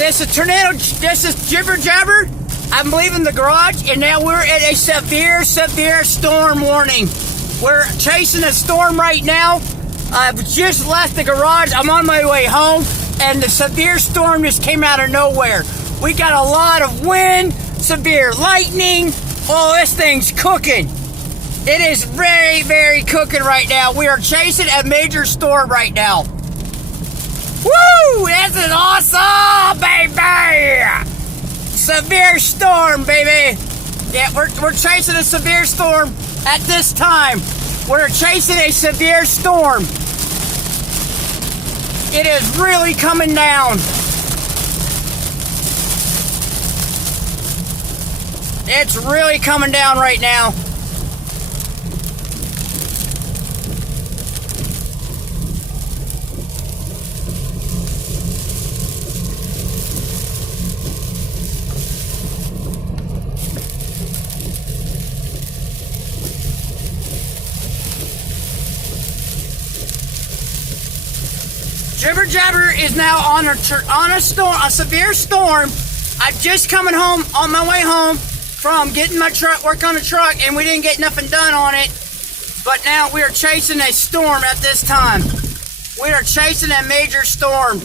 This is tornado. This is Jibber Jabber. I'm leaving the garage, and now we're at a severe storm warning. We're chasing a storm right now. I've just left the garage. I'm on my way home, and the severe storm just came out of nowhere. We got a lot of wind, severe lightning. Oh, this thing's cooking. It is very cooking right now. We are chasing a major storm right now. Woo! This is awesome, baby! Severe storm, baby. Yeah, we're chasing a severe storm at this time. We're chasing a severe storm. It is really coming down. It's really coming down right now. Jibber Jabber is now on a severe storm. I'm just coming home on my way home from getting my work on the truck, and we didn't get nothing done on it. But now we are chasing a storm at this time. We are chasing a major storm.